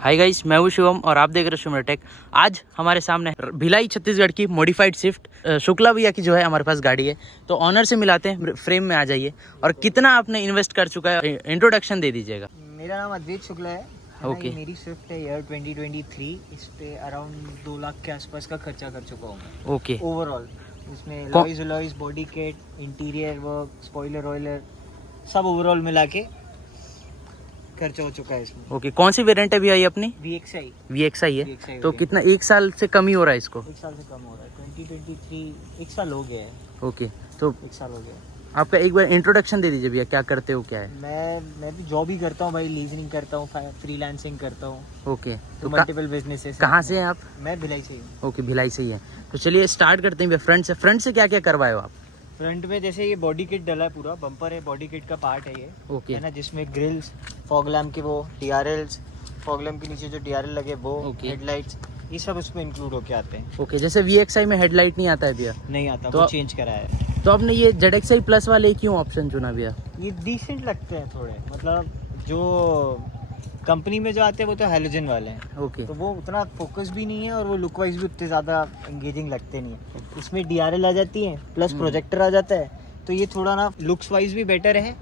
Hi guys, मैं हूं शिवम और आप देख रहे हो शिवम टेक। आज हमारे सामने भिलाई छत्तीसगढ़ की मॉडिफाइड स्विफ्ट शुक्ला भैया की जो है हमारे पास गाड़ी है, तो ऑनर से मिलाते हैं। फ्रेम में आ जाइए और कितना आपने इन्वेस्ट कर चुका है, इंट्रोडक्शन दे दीजिएगा। मेरा नाम अद्वैत शुक्ला है ना, ओके। ये मेरी स्विफ्ट है ईयर 2023। इस पे अराउंड 2 लाख के आसपास का खर्चा कर चुका हूँ मैं ओके। ओवरऑल। इसमें लॉइज body kit, interior work, spoiler ऑयलर सब ओवरऑल मिला के खर्चा हो चुका है इसमें। ओके, कौन सी वेरिएंट है भैया ये अपनी? VXI VXI है। VXI तो variant। कितना, एक साल से कम ही हो रहा है इसको? एक साल से कम हो रहा है। 2023 एक साल हो गया है। ओके, तो एक साल हो गया है। आपका एक बार इंट्रोडक्शन दे दीजिए भैया, क्या करते हो, क्या है? मैं भी जॉब ही करता हूँ भाई, लीजनिंग करता हूँ, फ्रीलांसिंग करता हूँ, ओके, तो तो मल्टीपल बिजनेसेस। कहाँ से हैं आप? मैं भिलाई से ही हूँ। ओके, भिलाई से ही है। तो चलिए स्टार्ट करते हैं भैया। फ्रंट से क्या क्या करवाए हो आप? फ्रंट में जैसे ये बॉडी किट डला है, पूरा बम्पर है, बॉडी किट का पार्ट है ये, ओके है ना, जिसमें ग्रिल्स, फॉग लैम्प के वो DRLs, फॉग लैम्प के नीचे जो DRL लगे वो, ओके। हेडलाइट्स, ये सब उसमें इंक्लूड होके आते हैं। ओके, जैसे VXI में हेडलाइट नहीं आता है भैया, नहीं आता, तो वो चेंज करा है। तो आपने ये ZXI प्लस वाले क्यों ऑप्शन चुना भैया? ये डिसेंट लगते हैं थोड़े, मतलब जो कंपनी में जो आते हैं वो तो हैलोजन वाले हैं, ओके। तो वो उतना फोकस भी नहीं है और वो लुक वाइज भी उतने ज़्यादा एंगेजिंग लगते नहीं है। इसमें DRL आ जाती है, प्लस प्रोजेक्टर आ जाता है, तो ये थोड़ा ना लुक्स वाइज भी बेटर है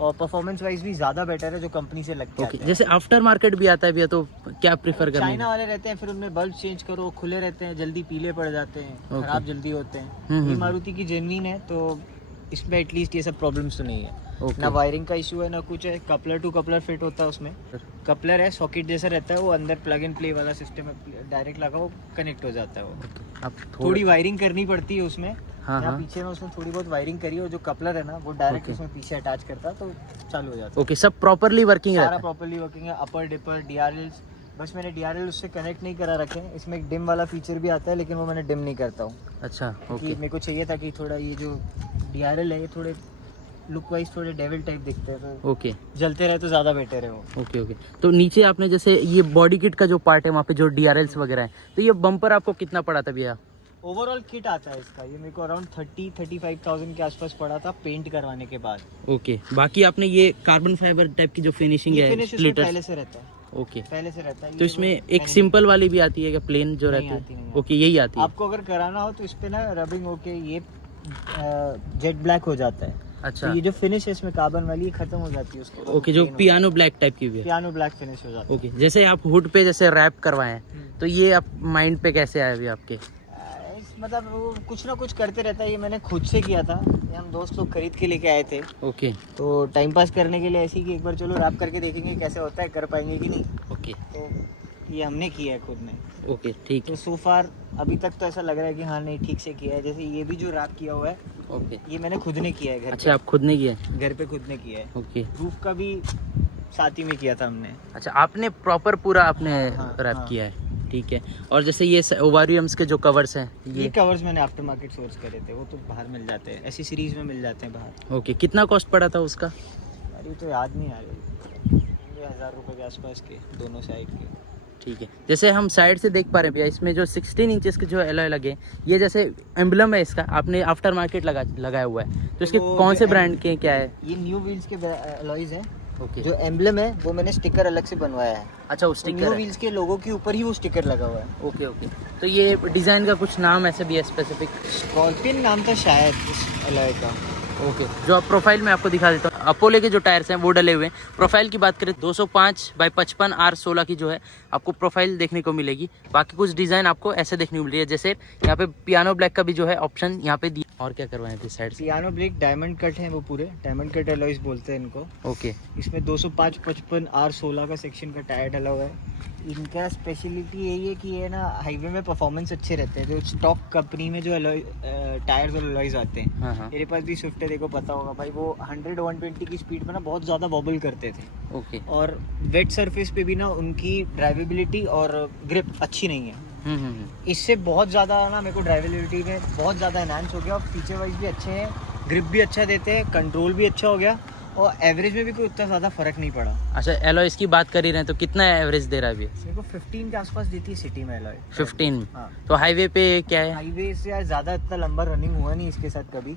और परफॉर्मेंस वाइज भी ज़्यादा बेटर है जो कंपनी से लगते ओके, हैं। जैसे आफ्टर मार्केट भी आता है भैया, तो क्या प्रीफर चाइना करेंगे? वाले रहते हैं, फिर उनमें बल्ब चेंज करो, खुले रहते हैं, जल्दी पीले पड़ जाते हैं, ओके। खराब जल्दी होते हम्म, हैं। ये हम्म। मारुति की जेन्युइन है, तो इसमें एटलीस्ट ये सब प्रॉब्लम्स तो नहीं है। ओके। ना वायरिंग का इशू है ना कुछ है। कपलर टू कपलर फिट होता है उसमें। कपलर है, सॉकेट जैसा रहता है, वो अंदर प्लग एंड प्ले वाला सिस्टम है, डायरेक्ट लगा वो कनेक्ट हो जाता है वो। आप थोड़ी वायरिंग करनी पड़ती है उसमें। हाँ, यहाँ हाँ। पीछे में उसमें थोड़ी बहुत वायरिंग करी है, और जो कपलर है ना वो डायरेक्ट ओके। उसमें पीछे अटैच करता है, तो चालू हो जाता है। ओके, सब प्रॉपरली वर्किंग सारा रहता है? प्रॉपर्ली वर्किंग है। अपर डिपर DRLs, बस मैंने DRL उससे कनेक्ट नहीं करा रखे हैं। इसमें एक डिम वाला फीचर भी आता है, लेकिन वो मैंने डिम नहीं करता हूँ, अच्छा, क्योंकि ओके। मेरे को चाहिए था कि थोड़ा ये जो DRL है ये थोड़े लुक वाइज थोड़े डेविल टाइप दिखते हैं, तो ओके, जलते रहे तो ज़्यादा बेटर है वो। ओके। ओके, तो नीचे आपने जैसे ये बॉडी किट का जो पार्ट है वहाँ पे जो DRLs वगैरह है, तो ये बम्पर आपको कितना पड़ा था भैया? ओवरऑल किट आता है इसका, ये मेरे को अराउंड 30-35,000 के आसपास पड़ा था पेंट करवाने के बाद। ओके, बाकी आपने ये कार्बन फाइबर टाइप की जो फिनिशिंग ये है, फिनिश इसमें स्प्लिटर्स, पहले से रहता है, ओके। पहले से रहता है। तो ये इसमें वो एक सिंपल वाली भी आती है क्या, प्लेन जो नहीं रहती आती, है? नहीं ओके, यही आती है। आपको अगर कराना हो तो इस पे ना रबिंग होके ये जेट ब्लैक हो जाता है। अच्छा, तो ये जो फिनिश है इसमें कार्बन वाली, ये खत्म हो जाती है उसके बाद। ओके, जो पियानो ब्लैक टाइप की भी है। पियानो ब्लैक फिनिश हो जाता है। ओके, जैसे आप हुड पे जैसे रैप करवाए हैं, तो ये आप माइंड पे कैसे आए अभी आपके? मतलब वो कुछ ना कुछ करते रहता है। ये मैंने खुद से किया था, ये हम दोस्त लोग खरीद के लेके आए थे, ओके, तो टाइम पास करने के लिए ऐसे ही कि एक बार चलो रैप करके देखेंगे कैसे होता है, कर पाएंगे कि नहीं। ओके, तो ये हमने किया है खुद ने। ओके, ठीक तो है। सो फार अभी तक तो ऐसा लग रहा है कि हाँ नहीं ठीक से किया है। जैसे ये भी जो रैप किया हुआ है, ओके, ये मैंने खुद ने किया है घर अच्छा, आप खुद ने किया है? पे। घर पे खुद ने किया है। ओके, रूफ का भी साथ ही में किया था हमने। अच्छा, आपने प्रॉपर पूरा आपने हाँ, रैप हाँ। किया है, ठीक है। और जैसे ये ओवारियम्स के जो कवर्स हैं, ये कवर्स मैंने आफ्टर मार्केट सोर्स करे थे, वो तो बाहर मिल जाते हैं, ऐसी सीरीज में मिल जाते हैं बाहर। ओके, कितना कॉस्ट पड़ा था उसका? अरे तो याद नहीं आ रही, 1000 रुपये के आसपास के दोनों साइड के। ठीक है, जैसे हम साइड से देख पा रहे हैं भैया, इसमें जो 16 इंचेस के जो एलॉय लगे, ये जैसे एम्बलम है इसका, आपने आफ्टर मार्केट लगाया हुआ है, तो इसके वो कौन जो से ब्रांड के क्या है? ये न्यू व्हील्स के अलॉयज हैं। ओके, जो एम्बलम है वो मैंने स्टिकर अलग से बनवाया है। अच्छा, वो न्यू स्टिकर है। व्हील्स के लोगों के ऊपर ही वो स्टिकर लगा हुआ है। ओके, ओके, तो ये डिज़ाइन का कुछ नाम ऐसे भी है स्पेसिफिक? स्कॉर्पियन नाम था शायद इस अलॉय का। ओके, जो आप प्रोफाइल में आपको दिखा देता हूँ, अपोलो के जो टायर्स हैं वो डले हुए हैं। प्रोफाइल की बात करें 205/55 R16 की जो है आपको प्रोफाइल देखने को मिलेगी। बाकी कुछ डिज़ाइन आपको ऐसे देखने को मिल रही है, जैसे यहाँ पे पियानो ब्लैक का भी जो है ऑप्शन यहाँ पे दिया। और क्या करवाए थे साइड से? पियानो ब्लैक डायमंड कट है, वो पूरे डायमंड कट अलॉयज बोलते हैं इनको। ओके, इसमें 205/55 R16 का सेक्शन का टायर डला हुआ है। इनका स्पेशलिटी यही है कि ये ना हाईवे में परफॉर्मेंस अच्छे रहते हैं। जो स्टॉक कंपनी में जो टायर्स और अलॉयज आते हैं, हाँ, हाँ, मेरे पास भी स्विफ्ट है, देखो पता होगा भाई, वो 100-120 की स्पीड में ना बहुत ज़्यादा वॉबल करते थे, ओके, और वेट सरफेस पे भी ना उनकी ड्राइवेबिलिटी और ग्रिप अच्छी नहीं है। इससे बहुत ज़्यादा ना मेरे को ड्राइवेबिलिटी में बहुत ज़्यादा एनहांस हो गया, और फीचर वाइज भी अच्छे हैं, ग्रिप भी अच्छा देते हैं, कंट्रोल भी अच्छा हो गया, और एवरेज में भी कोई उतना ज़्यादा फर्क नहीं पड़ा। अच्छा, एलॉयज की बात कर ही रहे हैं, तो कितना एवरेज दे रहा है भैया? मेरे को 15 के आसपास देती है सिटी में अलॉय। 15? हाँ। तो हाईवे पे क्या है? हाईवे से यार ज़्यादा इतना लंबा रनिंग हुआ नहीं इसके साथ कभी,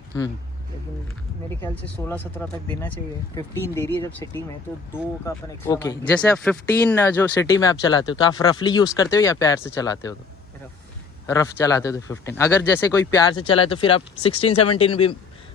लेकिन मेरे ख्याल से 16-17 तक देना चाहिए। 15 दे रही है जब सिटी में, तो 2 का अपन एक्स्ट्रा। ओके, जैसे आप 15 जो सिटी में आप चलाते हो तो आप रफली यूज़ करते हो या प्यार से चलाते हो? तो रफ चलाते हो तो 15। अगर जैसे कोई प्यार से चलाए तो फिर आप 16-17 भी।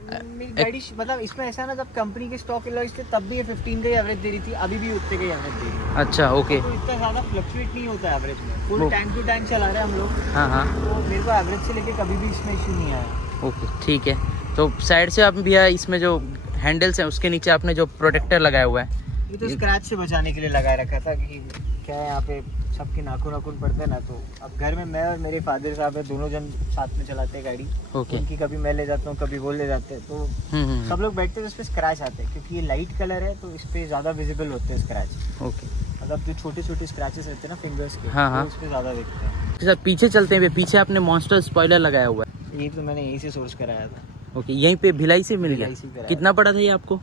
मेरी गाड़ी मतलब इसमें ऐसा ना, जब कंपनी के स्टॉक एलॉयज थे तब भी ये 15 का एवरेज दे रही थी, अभी भी उतने का एवरेज दे रही है। अच्छा, ओके। तो इतना ज़्यादा फ्लक्चुएट नहीं होता है एवरेज में, फुल टाइम टू टाइम चला रहे हैं हम लोग। हाँ हाँ, तो मेरे को एवरेज से लेके कभी भी इसमें इशू नहीं आया। ओके, ठीक है। तो साइड से आप भैया इसमें जो हैंडल्स हैं उसके नीचे आपने जो प्रोटेक्टर लगाया हुआ है, ये तो स्क्रैच से बचाने के लिए लगाए रखा था कि क्या है, यहाँ पे सबके नाखून पड़ते हैं ना, तो अब घर में मैं और मेरे फादर साहब है, दोनों जन साथ में चलाते हैं गाड़ी। ओके। उनकी कभी मैं ले जाता हूँ, कभी वो ले जाते हैं, तो सब लोग बैठते हैं तो इस पर स्क्रैच आते हैं, क्योंकि ये लाइट कलर है तो इस पर ज़्यादा विजिबल होते हैं स्क्रैच। ओके। मतलब जो छोटे छोटे स्क्रैचेस रहते हैं ना फिंगर्स के, हाँ, हाँ। वो इस पर ज़्यादा दिखते हैं। सर पीछे चलते हैं, पीछे आपने मॉन्स्टर स्पॉइलर लगाया हुआ है। ये तो मैंने यहीं से सोर्स कराया था। ओके, यहीं पे भिलाई से मिल भिलाई से गया? कराया। कितना पड़ा था ये आपको?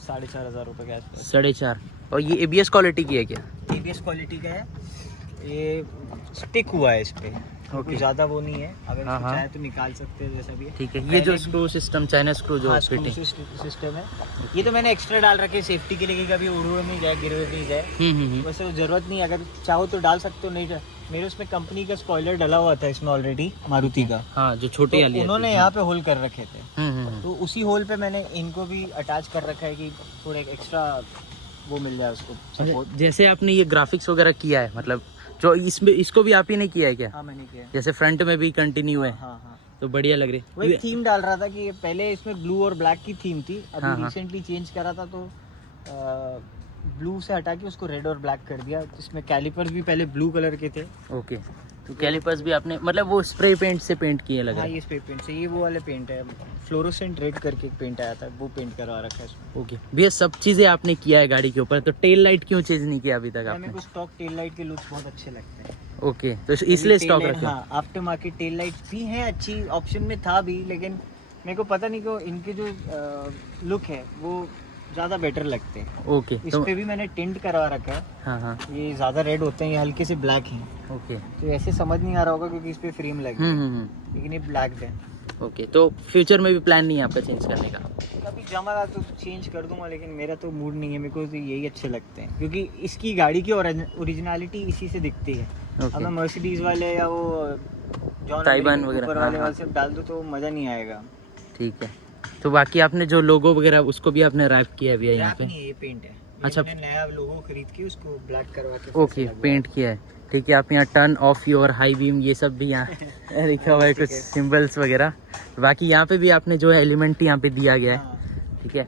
4,500 रुपये के आसपास। 4.5। और ये ABS क्वालिटी की है क्या? ABS क्वालिटी का है, ये स्टिक हुआ है इस पे, कोई ज़्यादा वो नहीं है। अगर हाँ, इसको हाँ। चाहे तो निकाल सकते हैं, जैसा भी है। ठीक है। ये जो स्क्रू सिस्टम, चाइना स्क्रू जो फिटिंग। सिस्टम है, ये तो मैंने एक्स्ट्रा डाल रखे सेफ्टी के लिए कि कभी उड़ नहीं जाए, गिर नहीं जाए। वैसे वो जरूरत नहीं, अगर चाहो तो डाल सकते हो, नहीं मेरे उसमें कंपनी का स्पॉइलर डला हुआ था इसमें ऑलरेडी, मारुति का। हाँ, जो छोटी तो वाली है। उन्होंने यहाँ पे होल कर रखे थे, हम्म। तो उसी होल पे मैंने इनको भी अटैच कर रखा है कि थोड़ा एक्स्ट्रा वो मिल जाए उसको सपोर्ट। जैसे आपने ये ग्राफिक्स वगैरह किया है, मतलब जो इसमें, इसको भी आप ही ने किया है क्या? हाँ मैंने किया है। जैसे फ्रंट में भी कंटिन्यू है। हाँ हाँ, तो बढ़िया लग रही है। वही थीम डाल रहा था कि पहले इसमें ब्लू और ब्लैक की थीम थी, हाँ, अभी हाँ। रिसेंटली चेंज करा था, तो ब्लू से हटा के उसको रेड और ब्लैक कर दिया। इसमें कैलिपर्स भी पहले ब्लू कलर के थे। ओके, तो कैलिपर्स भी आपने मतलब वो स्प्रे पेंट से पेंट किए लग हाँ, रहा है? ये स्प्रे पेंट से, ये वो वाले पेंट है, फ्लोरोसेंट रेड करके एक पेंट आया था, वो पेंट करवा रखा है इसमें। ओके भैया, सब चीज़ें आपने किया है गाड़ी के ऊपर, तो टेल लाइट क्यों चेंज नहीं किया अभी तक आपने? मेरे को स्टॉक टेल लाइट के लुक्स बहुत अच्छे लगते हैं। ओके, तो इसलिए स्टॉक रखे? हाँ, आफ्टर मार्केट टेल लाइट भी हैं, अच्छी ऑप्शन में था भी, लेकिन मेरे को पता नहीं क्यों इनके जो लुक है वो ज़्यादा बेटर लगते हैं। ओके, इस तो पे भी मैंने टिंट करवा रखा है। हाँ हाँ, ये ज़्यादा रेड होते हैं, ये हल्के से ब्लैक हैं, ओके। तो ऐसे समझ नहीं आ रहा होगा क्योंकि इस पे फ्रेम लगी है, लेकिन ये ब्लैक है। ओके, तो फ्यूचर में भी प्लान नहीं है आपका चेंज करने का? कभी जमा तो चेंज कर दूंगा, लेकिन मेरा तो मूड नहीं है, मेरे को तो यही अच्छे लगते हैं, क्योंकि इसकी गाड़ी की ओरिजिनलिटी इसी से दिखती है। ओके। अब मैं मर्सिडीज वाले या वो जॉन ताइवान वगैरह, ऊपर हाँ, वाले हाँ। वाले सब डाल दो तो मज़ा नहीं आएगा। ठीक है। तो बाकी आपने जो लोगो वगैरह उसको भी आपने रैप किया भी है यहाँ रैप पे? नहीं है, ये पेंट है। अच्छा। मैंने नया लोगो खरीद के उसको ब्लैक करवा के ओके, पेंट किया है। ठीक है, आप यहाँ turn off your high beam ये सब भी यहाँ लिखा हुआ है, कुछ सिंबल्स वगैरह। बाकी यहाँ पे भी आपने जो है एलिमेंट यहाँ पे दिया गया है। ठीक है,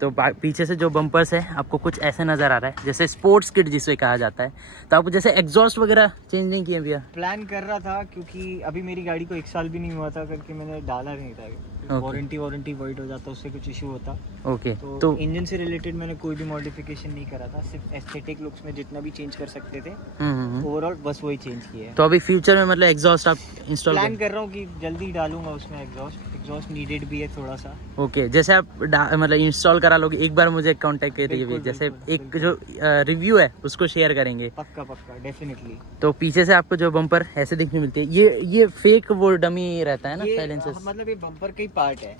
तो पीछे से जो बम्पर्स है आपको कुछ ऐसे नज़र आ रहा है, जैसे स्पोर्ट्स किट जिसे कहा जाता है। तो आपको जैसे एग्जॉस्ट वगैरह चेंज नहीं किया भैया? प्लान कर रहा था, क्योंकि अभी मेरी गाड़ी को 1 साल भी नहीं हुआ था करके मैंने डाला नहीं था। वारंटी वाइड हो जाता, उससे कुछ इशू होता। ओके, तो इंजन से रिलेटेड मैंने कोई भी मॉडिफिकेशन नहीं करा था, सिर्फ एस्थेटिक लुक्स में जितना भी चेंज कर सकते थे ओवरऑल बस वही चेंज किया है। तो अभी फ्यूचर में मतलब एग्जॉस्ट आप इंस्टॉल प्लान कर रहा हूँ कि जल्दी डालूंगा उसमें एग्जॉस्ट नीडेड भी है थोड़ा सा। ओके, जैसे आप मतलब इंस्टॉल करा लोगे एक बार मुझे कांटेक्ट करिए, बिल्कुल, जैसे बिल्कुल, एक जो रिव्यू है उसको शेयर करेंगे। पक्का डेफिनेटली। तो पीछे से आपको जो बम्पर ऐसे दिखने मिलती है, ये फेक वो डमी रहता है ना, साइलेंसर? मतलब ये बम्पर का ही पार्ट है।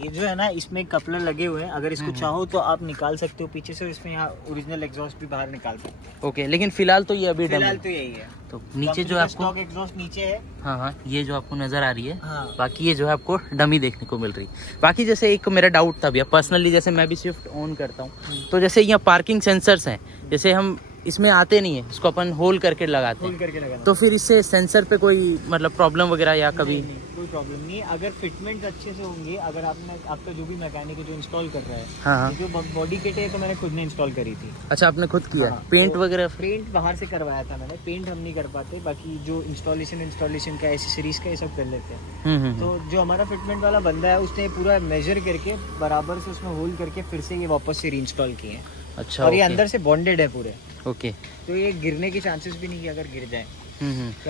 ये जो है ना, इसमें कपलर लगे हुए हैं, अगर इसको चाहो तो आप निकाल सकते हो पीछे से, इसमें यहाँ ओरिजिनल एग्जॉस्ट भी बाहर निकाल सकते हो। ओके, लेकिन फिलहाल तो ये अभी फिलहाल डमी। तो यही है। तो नीचे जो आपको स्टॉक एग्जॉस्ट नीचे है। हाँ हाँ, ये जो आपको नजर आ रही है, हाँ। बाकी ये जो है आपको डमी देखने को मिल रही है। बाकी जैसे एक मेरा डाउट था भैया पर्सनली, जैसे मैं भी स्विफ्ट ऑन करता हूँ, तो जैसे यहाँ पार्किंग सेंसर्स हैं, जैसे हम इसमें आते नहीं है, इसको अपन होल करके लगाते होल हैं, करके लगाना। तो फिर इससे सेंसर पे कोई मतलब प्रॉब्लम वगैरह या कभी? नहीं, कोई प्रॉब्लम नहीं है, अगर फिटमेंट अच्छे से होंगे, अगर आपका जो भी मैकेनिक है जो इंस्टॉल कर रहा है, हाँ, जो बॉडी किट है तो मैंने खुद ने इंस्टॉल करी थी। अच्छा, आपने खुद किया? हाँ, पेंट तो वगैरह? पेंट बाहर से करवाया था मैंने, पेंट हम नहीं कर पाते, बाकी जो इंस्टॉलेशन का एसेसरीज का ये सब कर लेते हैं। तो जो हमारा फिटमेंट वाला बंदा है उसने पूरा मेजर करके बराबर से उसमें होल करके फिर से ये वापस से रीइंस्टॉल किए हैं। अच्छा, और ये अंदर से बॉन्डेड है पूरे, ओके। तो ये गिरने के चांसेस भी नहीं कि अगर गिर जाए।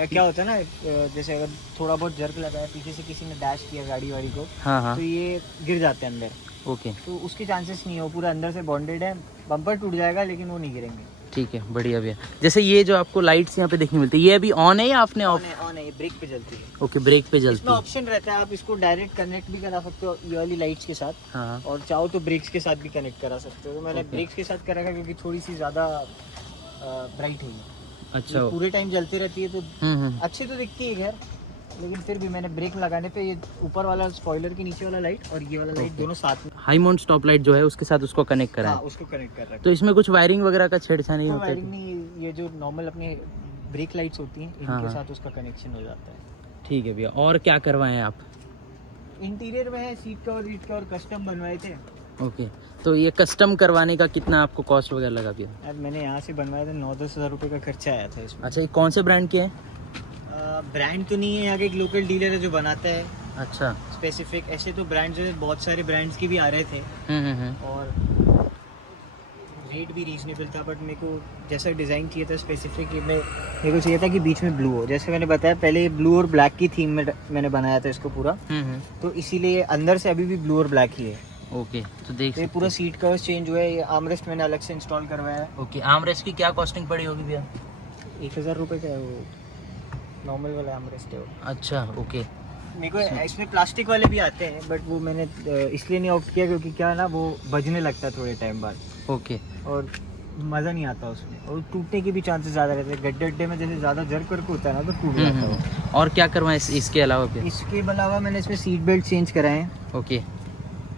क्या होता है ना, जैसे अगर थोड़ा बहुत जर्क लगा है, पीछे से किसी ने डैश किया गाड़ी को, हाँ हाँ, तो ये गिर जाते हैं अंदर, ओके। तो उसके चांसेस नहीं है, वो पूरा अंदर से बॉन्डेड है, बम्पर टूट जाएगा लेकिन वो नहीं गिरेंगे। ठीक है, बढ़िया भैया। जैसे ये जो आपको लाइट्स यहाँ पे देखने मिलती है, ये अभी ऑन है या आपने ऑफ? ऑन है, ये ब्रेक पे जलती है। ओके, ब्रेक पे जलती इसमें है। ऑप्शन रहता है, आप इसको डायरेक्ट कनेक्ट भी करा सकते हो ये वाली लाइट्स के साथ, हाँ, और चाहो तो ब्रेक्स के साथ भी कनेक्ट करा सकते हो। तो मैंने ब्रेक्स के साथ करा क्योंकि थोड़ी सी ज़्यादा ब्राइट है ये। अच्छा। ये पूरे टाइम जलती रहती है तो हम्म। अच्छी तो दिखती है खैर, लेकिन फिर भी मैंने ब्रेक लगाने पे ये ऊपर वाला स्पॉइलर के नीचे वाला लाइट और ये वाला लाइट दोनों साथ में, हाई माउंट स्टॉप लाइट जो है उसके साथ उसको कनेक्ट करा हाँ, है। उसको कनेक्ट कर रखा है। तो इसमें कुछ वायरिंग वगैरह का छेड़छाड़ नहीं होता है? वायरिंग नहीं, ये जो नॉर्मल अपने ब्रेक लाइट्स होती हैं हाँ, इनके हाँ। साथ उसका कनेक्शन हो जाता है। ठीक है भैया। और क्या करवाए हैं आप? इंटीरियर में है seat cover wheat cover custom बनवाए थे। ओके, तो ये कस्टम करवाने का कितना आपको कॉस्ट वगैरह लगा भैया? यार मैंने यहाँ से बनवाए थे, 9-10 हज़ार रुपये का खर्चा आया था इसमें। अच्छा, ये कौन से ब्रांड के हैं? ब्रांड तो नहीं है, यहाँ के एक लोकल डीलर है जो बनाता है अच्छा। स्पेसिफिक। ऐसे तो ब्रांड जो है बहुत सारे ब्रांड्स की भी आ रहे थे और रेट भी रीजनेबल था, बट मेरे को जैसा डिज़ाइन चाहिए था स्पेसिफिक, मेरे को चाहिए था कि बीच में ब्लू हो। जैसे मैंने बताया पहले, ब्लू और ब्लैक की थीम में मैंने बनाया था इसको पूरा, तो इसीलिए अंदर से अभी भी ब्लू और ब्लैक ही है। ओके, तो देख ये पूरा सीट कवर्स चेंज हुआ है, ये आर्मरेस्ट मैंने अलग से इंस्टॉल करवाया है। ओके, आर्मरेस्ट की क्या कॉस्टिंग पड़ी होगी भैया? 1000 रुपये का है वो, नॉर्मल वाला आर्मरेस्ट है वो। अच्छा, ओके। मेरे को इसमें प्लास्टिक वाले भी आते हैं, बट वो मैंने इसलिए नहीं ऑप्ट किया क्योंकि क्या है ना, वो बजने लगता है थोड़े टाइम बाद ओके, और मज़ा नहीं आता उसमें, और टूटने के भी चांसेस ज़्यादा रहते हैं। गड्ढे गड्ढे में जैसे ज़्यादा जर्क करके होता है ना तो टूट जाता है वो। और क्या करवाएं इसके अलावा भैया? इसके अलावा मैंने इसमें सीट बेल्ट चेंज कराए हैं। ओके,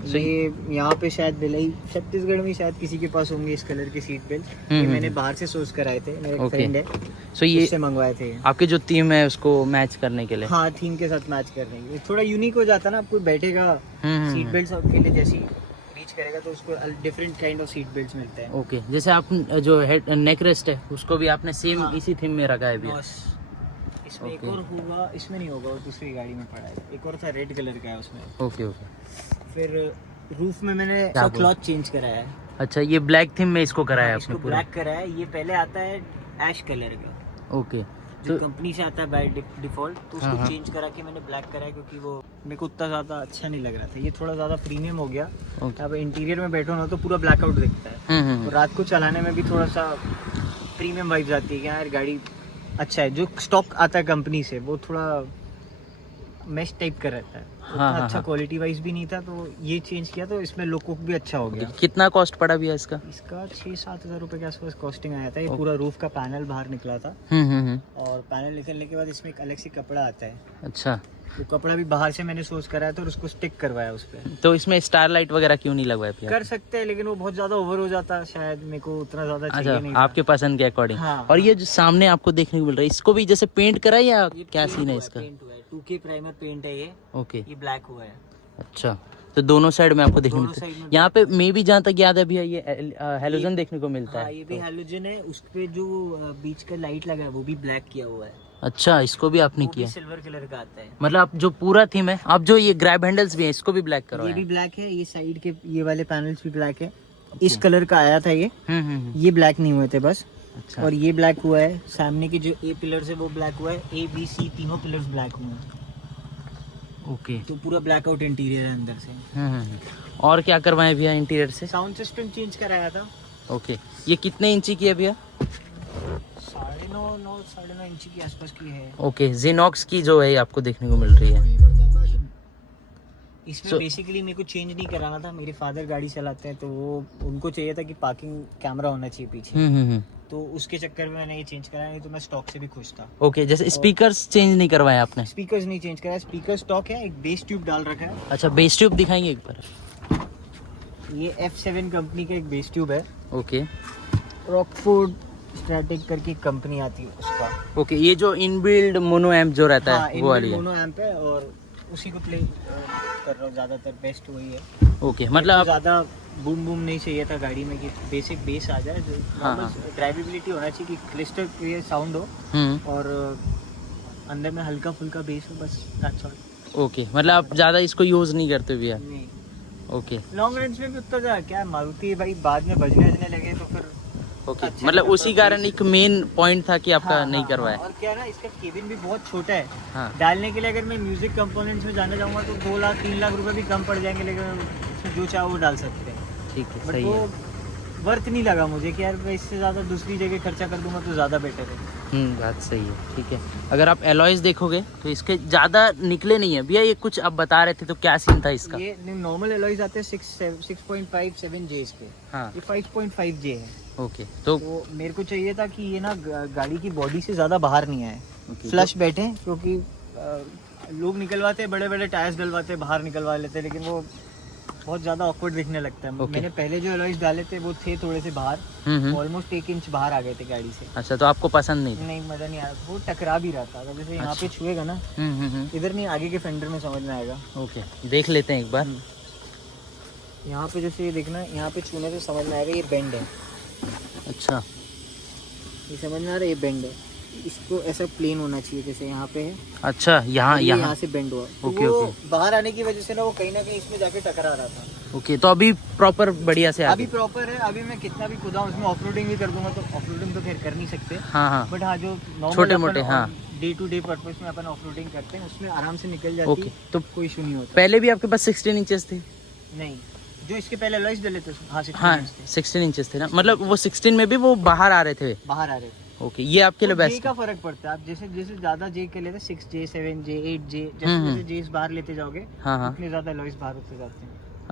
ये यहाँ पे शायद भिलाई छत्तीसगढ़ में शायद किसी के पास होंगे इस कलर के सीट बेल्ट। ये मैंने बाहर से सोर्स कराए थे, मेरे एक फ्रेंड है, सो ये उससे मंगवाए थे। आपके जो थीम है उसको मैच करने के लिए? हाँ, थीम के साथ मैच करने के लिए थोड़ा यूनिक हो जाता है ना। आप कोई बैठेगा सीट बेल्ट के लिए जैसी रीच करेगा तो उसको different kind of seat belts मिलते हैं। ओके, जैसे आप जो हेड नेक रेस्ट है उसको भी आपने सेम इसी थीम में रखा है भैया? इसमें एक और होगा, इसमें नहीं होगा, वो दूसरी गाड़ी में पड़ा है। एक और था रेड कलर का है उसमें। Okay okay. फिर रूफ में मैंने क्लॉथ चेंज कराया है। अच्छा, ये ब्लैक थीम में इसको कराया इसको आपने पूरा? ब्लैक कराया है। ये पहले आता है ऐश कलर का, ओके, जो कंपनी से आता है बाय डिफॉल्ट, तो उसको चेंज करा के मैंने ब्लैक कराया क्योंकि वो मेरे को उतना ज़्यादा अच्छा नहीं लग रहा था। ये थोड़ा ज़्यादा प्रीमियम हो गया। अब इंटीरियर में बैठो ना तो पूरा ब्लैकआउट दिखता है, तो रात को चलाने में भी थोड़ा सा प्रीमियम वाइब्स आती है कि यार गाड़ी अच्छा है। जो स्टॉक आता है कंपनी से वो थोड़ा मैश टाइप का रहता है, उतना अच्छा क्वालिटी वाइज भी नहीं था, तो ये चेंज किया तो इसमें लुक भी अच्छा हो गया। कितना कॉस्ट पड़ा भैया इसका? इसका 6-7 हज़ार रुपये के आसपास कॉस्टिंग आया था। ये पूरा रूफ का पैनल बाहर निकला था, और पैनल निकलने के बाद इसमें एक अलग से कपड़ा आता है। अच्छा, तो कपड़ा भी बाहर से मैंने सोर्स कराया था और उसको स्टिक करवाया उस पर। तो इसमें स्टार लाइट वगैरह क्यों नहीं लगवाया भैया? कर सकते हैं लेकिन वो बहुत ज्यादा ओवर हो जाता, शायद मेरे को उतना ज्यादा चाहिए अच्छा, नहीं आपके पसंद के अकॉर्डिंग। हाँ, और ये जो सामने आपको देखने को मिल रहा है, इसको भी जैसे पेंट करा है या क्या सीन है इसका? पेंट हुआ है, 2K प्राइमर पेंट है ये। ओके, ये ब्लैक हुआ है। अच्छा, तो दोनों साइड में आपको देखने दोनों मिलता है। साइड में यहाँ पे मे भी जहाँ तक याद है भैया, ये हेलोजन देखने को मिलता हाँ, है। ये भी हैलोजन है। उस पे जो बीच का लाइट लगा है वो भी ब्लैक किया हुआ है। अच्छा, इसको भी आपने किया? सिल्वर कलर का आता है। मतलब आप जो पूरा थीम है, आप जो ये ग्रैब हैंडल्स भी है इसको भी ब्लैक करो? ये भी ब्लैक है, ये साइड के ये वाले पैनल्स भी ब्लैक है। इस कलर का आया था ये, ये ब्लैक नहीं हुए थे बस। अच्छा, और ये ब्लैक हुआ है। सामने के जो ए पिलर्स है वो ब्लैक हुआ है, A B C तीनों पिलर्स ब्लैक हुए हैं। ओके, तो पूरा ब्लैकआउट इंटीरियर है अंदर से। और क्या करवाए भैया इंटीरियर से? साउंड सिस्टम चेंज कराया था। ओके, ये कितने इंची की है भैया? 9.5 इंची के आसपास की है। ओके, जेनॉक्स की जो है आपको देखने को मिल रही है। इसमें बेसिकली मेरे को चेंज नहीं कराना था। मेरे फादर गाड़ी चलाते हैं तो वो उनको चाहिए था कि पार्किंग कैमरा होना चाहिए पीछे, तो उसके चक्कर में मैंने ये चेंज कराया, नहीं तो मैं स्टॉक से भी खुश था। ओके, जैसे स्पीकर्स चेंज नहीं करवाए आपने? स्पीकर्स नहीं चेंज कराया, स्पीकर स्टॉक है। एक बेस ट्यूब डाल रखा है। अच्छा, बेस ट्यूब दिखाएंगे एक बार? ये F7 कंपनी का एक बेस ट्यूब है। ओके, रॉकफोर्ड स्टैटिक करके कंपनी आती है उसका। ओके, ये जो इनबिल्ड मोनो एम्प जो रहता हाँ, है वो वाली है? मोनो एम्प है और उसी को प्ले कर रहा हूँ ज़्यादातर। बेस्ट वही है। ओके, मतलब आप ज़्यादा बूम बूम नहीं चाहिए था गाड़ी में कि बेसिक बेस आ जाए, जो ड्राइवेबिलिटी होना चाहिए कि क्रिस्टल क्लियर साउंड हो और अंदर में हल्का फुल्का बेस हो, बस दैट्स ऑल। ओके, मतलब आप ज़्यादा इसको यूज़ नहीं करते भैया? नहीं, ओके, लॉन्ग रेंज में भी उतना ज़्यादा क्या मारुति भाई बाद में बजने लगे तो फिर ओके, अच्छा मतलब नहीं उसी लगता कारण एक मेन पॉइंट था कि आपका नहीं करवाया। और क्या ना, इसका केबिन भी बहुत छोटा है। हाँ, डालने के लिए अगर मैं म्यूजिक कंपोनेंट्स में जाना चाहूँगा तो 2 लाख 3 लाख रुपए भी कम पड़ जाएंगे, लेकिन उसमें जो चाहो वो डाल सकते हैं। ठीक है, बट सही वो है। वर्थ नहीं लगा मुझे कि यार मैं इससे ज़्यादा दूसरी जगह खर्चा कर दूंगा तो ज़्यादा बेटर है। बात सही है, ठीक है। अगर आप एलॉयज देखोगे तो इसके ज़्यादा निकले नहीं है भैया। ये कुछ आप बता रहे थे तो क्या सीन था इसका? ये नॉर्मल एलॉयज आते हैं 6.57 जे पे, हाँ ये 5.5 जे है। ओके, तो मेरे को चाहिए था कि ये ना गाड़ी की बॉडी से ज़्यादा बाहर नहीं आए, फ्लश बैठे, क्योंकि लोग निकलवाते हैं बड़े बड़े टायर्स डलवाते हैं, बाहर निकलवा लेते हैं, लेकिन वो बहुत ज़्यादा ऑकवर्ड दिखने लगता है। मैंने पहले जो एलॉयज डाले थे वो थे थोड़े से बाहर, ऑलमोस्ट 1 इंच बाहर आ गए थे गाड़ी से। अच्छा, तो आपको पसंद नहीं? नहीं, मज़ा नहीं आया, वो टकरा भी रहा था। अगर जैसे यहाँ पे छुएगा ना, इधर नहीं, आगे के फेंडर में समझ में आएगा। ओके, देख लेते हैं एक बार। यहाँ पे जैसे ये देखना, यहाँ पे छूने से समझ में आएगा ये बेंड है। अच्छा, ये समझ में आ रहा है, ये बेंड है। इसको ऐसा प्लेन होना चाहिए जैसे यहाँ पे है। अच्छा, यहाँ से बेंड हुआ, तो ओके, वो ओके। बाहर आने की वजह से ना वो कहीं ना कहीं इसमें जाके टकरा रहा था। ओके, तो अभी प्रॉपर बढ़िया से आ अभी प्रॉपर है। अभी मैं कितना भी खुदा उसमें ऑफरोडिंग भी कर दूंगा, तो ऑफरोडिंग तो खैर कर नहीं सकते, हाँ, बट हाँ जो छोटे मोटे, हाँ, डे टू डे पर्पस में अपन ऑफरोडिंग करते हैं उसमें आराम से निकल जाती है, तो कोई इशू नहीं होता। पहले भी आपके पास 16 इंचेस थे? नहीं, जो इसके पहले लॉइस डले थे, हाँ 16 इंचेस थे ना, मतलब वो 16 में भी वो बाहर आ रहे थे? बाहर आ रहे थे। ओके, ये आपके लिए बेस्ट का फर्क पड़ता है। आप जैसे जैसे ज्यादा जे के लेते 6 जे 7 जे 8 जे, जैसे जैसे जेस बाहर लेते जाओगे उतने ज्यादा लॉइस बाहर होते जाते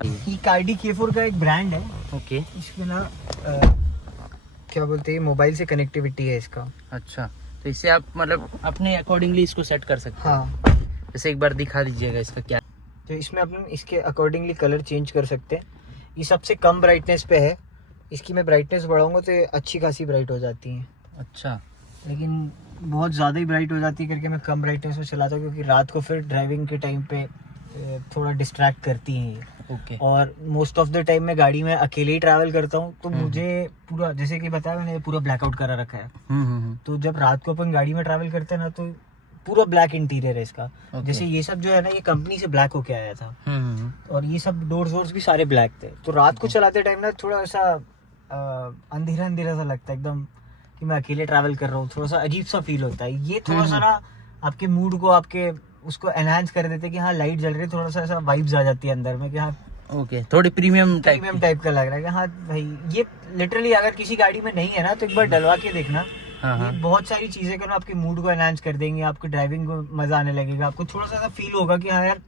हैं। ये कार्डी K4 का एक ब्रांड है। ओके, इसमें ना क्या बोलते हैं, मोबाइल से कनेक्टिविटी है इसका। अच्छा, तो इससे आप मतलब अपने अकॉर्डिंगली इसको सेट कर सकते हैं। हाँ, जैसे एक बार दिखा दीजिएगा इसका क्या। तो इसमें अपन इसके अकॉर्डिंगली कलर चेंज कर सकते हैं। ये सबसे कम ब्राइटनेस पे है, इसकी मैं ब्राइटनेस बढ़ाऊंगा तो ये अच्छी खासी ब्राइट हो जाती है। अच्छा, लेकिन बहुत ज़्यादा ही ब्राइट हो जाती है करके मैं कम ब्राइटनेस में चलाता हूँ, क्योंकि रात को फिर ड्राइविंग के टाइम पे थोड़ा डिस्ट्रैक्ट करती हैं ये। ओके, और मोस्ट ऑफ द टाइम मैं गाड़ी में अकेले ही ट्रैवल करता हूँ, तो मुझे पूरा, जैसे कि बताया मैंने, पूरा ब्लैकआउट करा रखा है। तो जब रात को अपन गाड़ी में ट्रैवल करते हैं ना, तो पूरा ब्लैक इंटीरियर है इसका। जैसे ये सब जो है ना, ये कंपनी से ब्लैक होके आया था, और ये सब डोर्स भी सारे ब्लैक थे। तो रात को चलाते टाइम ना थोड़ा ऐसा अंधेरा अंधेरा सा लगता है एकदम, कि मैं अकेले ट्रैवल कर रहा हूँ, थोड़ा सा अजीब सा फील होता है। ये थोड़ा सा ना आपके मूड को, आपके उसको एनहांस कर देते हैं कि हाँ लाइट जल रही है, थोड़ा सा ऐसा वाइब्स आ जाती है अंदर में कि हाँ ओके, थोड़ी प्रीमियम टाइप का लग रहा है कि हाँ भाई, ये लिटरली अगर किसी गाड़ी में नहीं है ना, तो एक बार डलवा के देखना। ये बहुत सारी चीजें करना आपके मूड को एनहांस कर देंगे, आपकी ड्राइविंग को मजा आने लगेगा, आपको थोड़ा सा फील होगा कि हाँ यार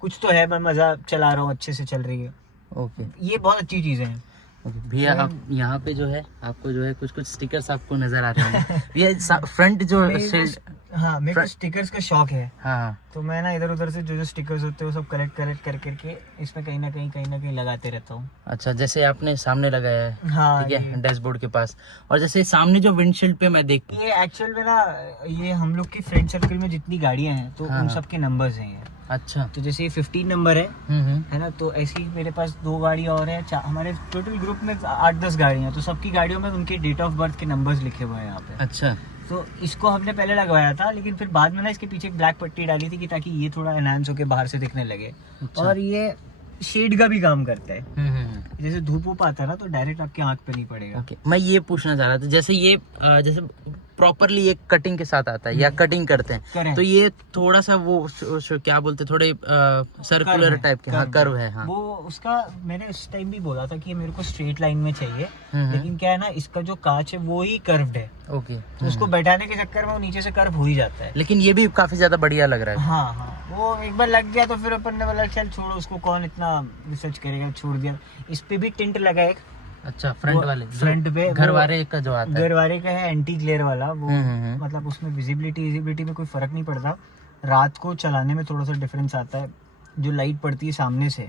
कुछ तो है, मैं मजा चला रहा हूँ, अच्छे से चल रही है। ओके, ये बहुत अच्छी चीजें हैं। भैया आप यहाँ पे जो है आपको जो है कुछ स्टिकर्स आपको नजर आ रहे हैं भैया, फ्रंट जो हाँ, मेरे को स्टिकर्स का शौक है। हाँ, तो मैं ना इधर उधर से जो स्टिकर्स होते हैं वो सब कलेक्ट करके इसमें कहीं ना कहीं लगाते रहता हूँ। अच्छा, जैसे आपने सामने लगाया है, हाँ, ठीक है, डैशबोर्ड के पास, और जैसे सामने जो विंडशील्ड पे मैं देख, ये एक्चुअल में ना, ये हम लोग की फ्रेंड सर्कल में जितनी गाड़ियां हैं, तो उन सब के नंबर्स हैं ये। अच्छा, तो जैसे ये 15 नंबर है ना, तो ऐसी मेरे पास 2 गाड़ी और है, हमारे टोटल ग्रुप में 8-10 गाड़ियां, तो सबकी गाड़ियों में उनके डेट ऑफ बर्थ के नंबर्स लिखे हुए हैं यहाँ पे। अच्छा, तो इसको हमने पहले लगवाया था, लेकिन फिर बाद में ना इसके पीछे एक ब्लैक पट्टी डाली थी कि ताकि ये थोड़ा एनहांस होके बाहर से दिखने लगे। अच्छा। और ये शेड का भी काम करता है। जैसे धूप वूप आता है ना, तो डायरेक्ट आपके आंख पे नहीं पड़ेगा। ओके, मैं ये पूछना चाह रहा था, जैसे ये जैसे प्रॉपरली एक कटिंग के साथ आता है या कटिंग करते हैं, तो ये थोड़ा सा वो क्या बोलते हैं, थोड़े सर्कुलर टाइप के, हाँ कर्व है, हाँ। वो उसका मैंने उस टाइम भी बोला था कि ये मेरे को स्ट्रेट लाइन में चाहिए, लेकिन क्या है ना, इसका जो कांच है वो ही कर्व्ड है। ओके, तो उसको बैठाने के चक्कर में वो नीचे से कर्व हो ही जाता है। लेकिन ये भी काफी ज्यादा बढ़िया लग रहा है। हाँ हाँ, वो एक बार लग गया तो फिर अपन ने बोला चल छोड़ो उसको, कौन इतना रिसर्च करेगा, छोड़ दिया। इस पे भी टिंट लगा है। अच्छा, फ्रंट वाले, फ्रंट पे घरवारे का जो आता है, घरवारे का है, एंटी ग्लेयर वाला वो। मतलब उसमें विजिबिलिटी में कोई फर्क नहीं पड़ता, रात को चलाने में थोड़ा सा डिफरेंस आता है। जो लाइट पड़ती है सामने से,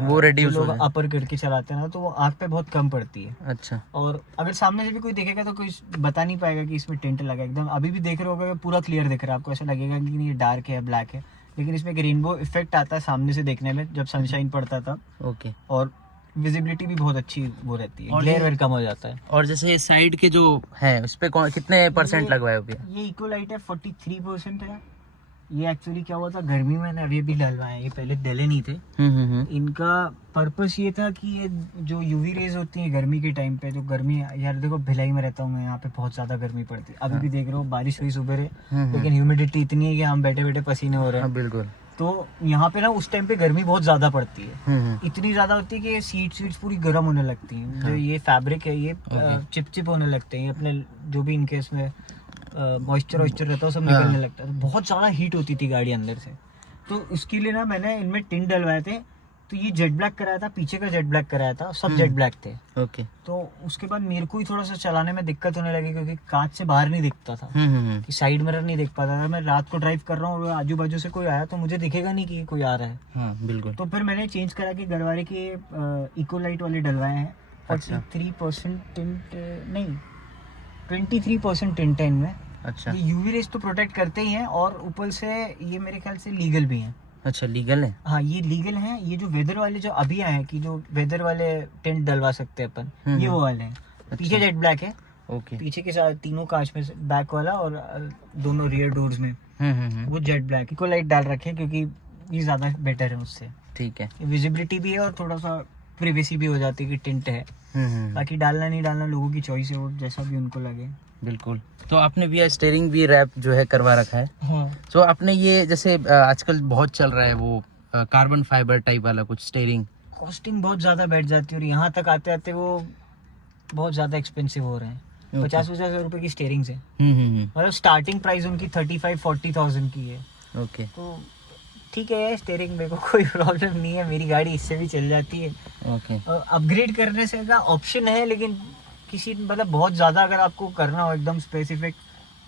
वो रेड्यूस हो जाए, अपर करके चलाते हैं ना, तो वो आँख पे बहुत कम पड़ती है। अच्छा, और अगर सामने से भी कोई देखेगा तो कोई बता नहीं पाएगा कि इसमें टेंट लगा। एकदम अभी भी देख रहे होगा पूरा क्लियर दिख रहा है आपको, ऐसा लगेगा कि ये डार्क है, ब्लैक है, लेकिन इसमें एक रेनबो इफेक्ट आता है सामने से देखने में, जब सनशाइन पड़ता था। ओके, और विजिबिलिटी भी बहुत अच्छी वो रहती है, ग्लेयर वेयर कम हो जाता है। और जैसे साइड के जो है उस पे कितने परसेंट लगवाए भैया? ये इको लाइट है, 43% है। ये एक्चुअली क्या हुआ था, गर्मी में ना अभी डलवाए, ये पहले डले नहीं थे। इनका पर्पस ये था कि ये जो यूवी रेज होती है गर्मी के टाइम पे, जो गर्मी, यार देखो भिलाई में रहता हूँ मैं, यहाँ पे बहुत ज्यादा गर्मी पड़ती है। अभी भी देख रहे हो बारिश हुई सुबह, लेकिन ह्यूमिडिटी इतनी है कि हम बैठे बैठे पसीने हो रहे हैं। बिल्कुल। तो यहाँ पे ना उस टाइम पे गर्मी बहुत ज्यादा पड़ती है, इतनी ज्यादा होती है कि सीट्स पूरी गर्म होने लगती हैं। जो ये फैब्रिक है ये चिपचिप होने लगते हैं अपने, जो भी इनके इसमें मॉइस्चर रहता है वो सब निकलने लगता है। तो बहुत ज्यादा हीट होती थी गाड़ी अंदर से। तो इसके लिए ना मैंने इनमें टिंट डलवाए थे। तो ये जेट ब्लैक कराया था, पीछे का जेट ब्लैक कराया था, सब जेट ब्लैक थे। ओके। तो उसके बाद मेरे को ही थोड़ा सा चलाने में दिक्कत होने लगी, क्योंकि कांच से बाहर नहीं दिखता था, कि साइड मिरर नहीं दिख पाता था। मैं रात को ड्राइव कर रहा हूँ और आजू बाजू से कोई आया तो मुझे दिखेगा नहीं कि कोई आ रहा है। हाँ बिल्कुल। तो फिर मैंने चेंज करा के गरवारे के इको लाइट वाले डलवाए हैं। 43% टिंट नहीं 23% टिंट है इनमें। अच्छा। ये यूवी रेज तो प्रोटेक्ट करते ही हैं, और ऊपर से ये मेरे ख्याल से लीगल भी हैं। अच्छा लीगल है। हाँ ये लीगल हैं। ये जो वेदर वाले जो अभी आए हैं कि जो वेदर वाले टेंट डलवा सकते हैं अपन, ये वो वाले हैं। पीछे जेट ब्लैक है, ओके। पीछे के साथ तीनों कांच में बैक वाला और दोनों रियर डोर्स में वो जेट ब्लैक को लाइट डाल रखे हैं, क्योंकि ये ज्यादा बेटर है उससे। ठीक है। विजिबिलिटी भी है और थोड़ा सा प्रिवेसी भी हो जाती है कि टिंट है। बाकी डालना नहीं डालना लोगों की चॉइस है, वो जैसा भी उनको लगे। बिल्कुल। तो आपने भी स्टीयरिंग भी रैप जो है करवा रखा है। हाँ। तो आपने ये जैसे आजकल बहुत चल रहा है वो कार्बन फाइबर टाइप वाला कुछ स्टीयरिंग, कॉस्टिंग बहुत ज्यादा बैठ जाती है, और यहाँ तक आते आते वो बहुत ज्यादा एक्सपेंसिव हो रहे हैं। 50,000 रुपए की स्टीयरिंग से, मतलब स्टार्टिंग प्राइस उनकी 35-40,000 की है। ओके। तो ठीक है स्टीयरिंग, मेरे को कोई प्रॉब्लम नहीं है, मेरी गाड़ी इससे भी चल जाती है। ओके। अपग्रेड करने से का ऑप्शन है, लेकिन किसी मतलब बहुत ज़्यादा अगर आपको करना हो, एकदम स्पेसिफिक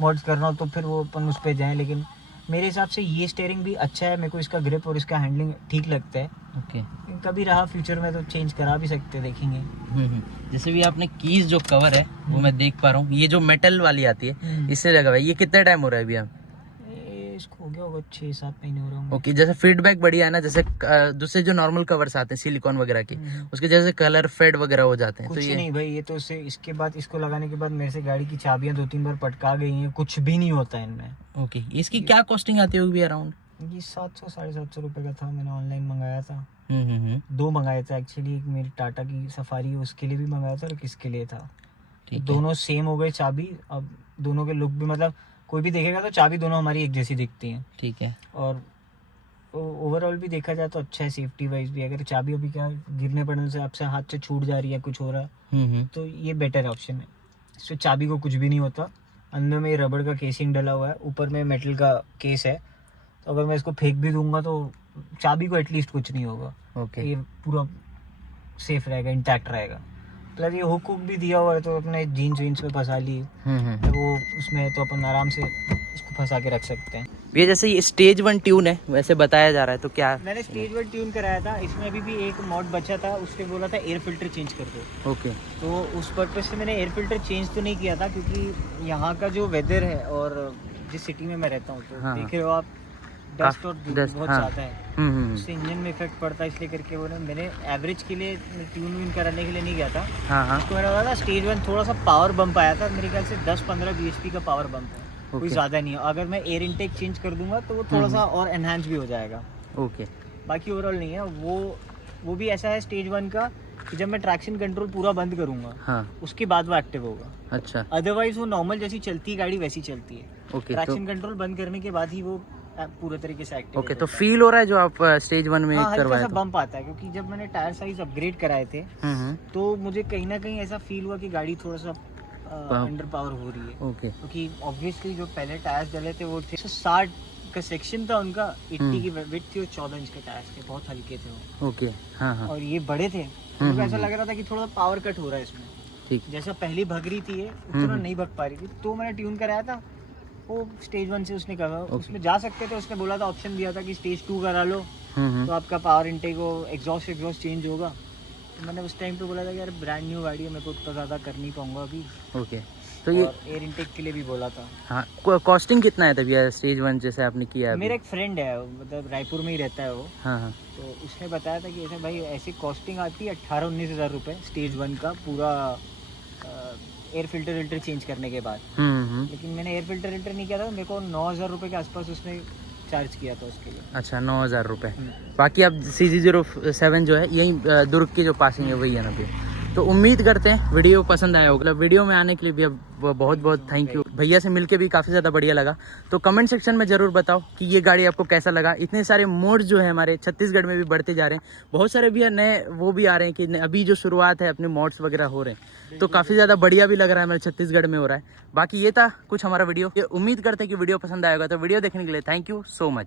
मॉड्स करना हो, तो फिर वो अपन उस पर जाएँ। लेकिन मेरे हिसाब से ये स्टीयरिंग भी अच्छा है, मेरे को इसका ग्रिप और इसका हैंडलिंग ठीक लगता है। ओके। कभी रहा फ्यूचर में तो चेंज करा भी सकते हैं, देखेंगे। जैसे भी आपने कीज जो कवर है वो मैं देख पा रहा हूँ, ये जो मेटल वाली आती है इससे लगा हुआ है, ये कितना टाइम हो रहा है अभी आप? इसको हो गया होगा 6-7 महीने हो रहे होंगे। ओके। जैसे फीडबैक बढ़िया है ना, जैसे दूसरे जो नॉर्मल कवर्स आते हैं सिलिकॉन वगैरह के, उसके जैसे कलर फेड वगैरह हो जाते हैं। कुछ तो ये नहीं भाई, ये तो इसके बाद इसको लगाने के बाद मेरे से गाड़ी की चाबियां 2-3 बार पटका गई हैं, कुछ भी नहीं होता है इनमें। ओके। इसकी क्या कॉस्टिंग आती होगी अराउंड? ये 700-750 रुपए का था, मैंने ऑनलाइन मंगाया था। 2 2 मंगाए थे एक्चुअली, एक मेरी टाटा की सफारी है उसके लिए भी मंगाया था और किसके लिए था। ठीक है। दोनों सेम हो गए चाबी। अब दोनों के लुक भी मतलब कोई भी देखेगा तो चाबी दोनों हमारी एक जैसी दिखती हैं। ठीक है। और ओवरऑल भी देखा जाए तो अच्छा है, सेफ्टी वाइज भी। अगर चाबी अभी क्या गिरने पड़ने से आपसे हाथ से छूट जा रही है, कुछ हो रहा है, तो ये बेटर ऑप्शन है। इससे चाबी को कुछ भी नहीं होता। अंदर में रबड़ का केसिंग डला हुआ है, ऊपर में मेटल का केस है, तो अगर मैं इसको फेंक भी दूंगा तो चाबी को एटलीस्ट कुछ नहीं होगा। ओके। ये पूरा सेफ रहेगा, इंटैक्ट रहेगा। प्लस ये हुक भी दिया हुआ है, तो अपने जीन्स वीन्स में फंसा ली वो उसमें, तो अपन आराम से इसको फंसा के रख सकते हैं। ये जैसे ये स्टेज 1 ट्यून है वैसे बताया जा रहा है, तो क्या? मैंने स्टेज 1 ट्यून कराया था, इसमें अभी भी एक मॉड बचा था, उसने बोला था एयर फिल्टर चेंज कर दो। ओके। तो उस पर्पज से मैंने एयर फिल्टर चेंज तो नहीं किया था, क्योंकि यहाँ का जो वेदर है और जिस सिटी में मैं रहता हूँ, तो देख रहे हो आप डस्ट और धूप बहुत ज़्यादा है, उससे इंजन में इफेक्ट पड़ता है। इसलिए करके वो मैंने एवरेज के लिए ट्यून व्यून कराने के लिए नहीं गया था। उसको मैंने बोला था स्टेज 1 थोड़ा सा पावर बम्प आया था, मेरे ख्याल से 10-15 bhp का पावर बम्प है, कोई ज़्यादा नहीं है। अगर मैं एयर इनटेक चेंज कर दूंगा तो वो थोड़ा सा और एनहांस भी हो जाएगा। ओके। बाकी ओवरऑल नहीं है वो भी ऐसा है स्टेज 1 का कि जब मैं ट्रैक्शन कंट्रोल पूरा बंद करूंगा, उसके बाद वो एक्टिव होगा। अच्छा। अदरवाइज वो नॉर्मल जैसी चलती है गाड़ी वैसी चलती है। ओके। ट्रैक्शन कंट्रोल बंद करने के बाद ही वो पूरे तरीके से एक्टिव। ओके। तो फील हो रहा है जो आप स्टेज 1 में करवाए थे? बम्प आता है, क्योंकि जब मैंने टायर साइज अपग्रेड कराए थे तो मुझे कहीं ना कहीं ऐसा फील हुआ कि गाड़ी थोड़ा सा अंडर पावर हो रही है। ओके। क्योंकि ऑब्वियसली जो पहले टायर्स डले थे वो थे 60 का सेक्शन था उनका, 80 की विड्थ थी और 14 इंच के टायर्स थे, बहुत हल्के थे वो। ओके। हाँ। और ये बड़े थे, मुझे ऐसा लग रहा था कि थोड़ा पावर कट हो रहा है इसमें। ठीक। जैसा पहली भग रही थी ये उतना नहीं भग पा रही थी, तो मैंने ट्यून कराया था वो स्टेज 1 से। उसने कहा उसमें जा सकते थे, उसने बोला था, ऑप्शन दिया था कि स्टेज 2 करा लो तो आपका पावर इनटेक हो, एग्जॉस्ट चेंज होगा। तो मैंने उस टाइम पे बोला था कि यार ब्रांड न्यू गाड़ी है, मैं को उतना ज़्यादा कर नहीं पाऊंगा अभी। ओके। तो ये एयर इनटेक के लिए भी बोला था। हाँ। कॉस्टिंग कितना है तभी स्टेज 1 जैसे आपने किया? मेरा एक फ्रेंड है, मतलब रायपुर में ही रहता है वो। हाँ। तो उसने बताया था कि ऐसा भाई ऐसी कॉस्टिंग आती है 18-19 हज़ार रुपये स्टेज 1 का पूरा एयर फिल्टर चेंज करने के बाद। लेकिन मैंने एयर फिल्टर नहीं किया था, मेरे को 9,000 रुपये के आसपास उसने चार्ज किया था उसके लिए। अच्छा, 9,000 रुपये। बाकी अब CG07 जो है यही दुर्ग की जो पासिंग है वही है ना? तो उम्मीद करते हैं वीडियो पसंद आया होगा। वीडियो में आने के लिए भी अब बहुत बहुत थैंक यू। भैया से मिलके भी काफ़ी ज़्यादा बढ़िया लगा। तो कमेंट सेक्शन में ज़रूर बताओ कि ये गाड़ी आपको कैसा लगा। इतने सारे मोड्स जो है हमारे छत्तीसगढ़ में भी बढ़ते जा रहे हैं। बहुत सारे भैया नए वो भी आ रहे हैं कि अभी जो शुरुआत है अपने मोड्स वगैरह हो रहे हैं, तो काफ़ी ज़्यादा बढ़िया भी लग रहा है हमारे छत्तीसगढ़ में हो रहा है। बाकी ये था कुछ हमारा वीडियो। ये उम्मीद करते हैं कि वीडियो पसंद आएगा। तो वीडियो देखने के लिए थैंक यू सो मच।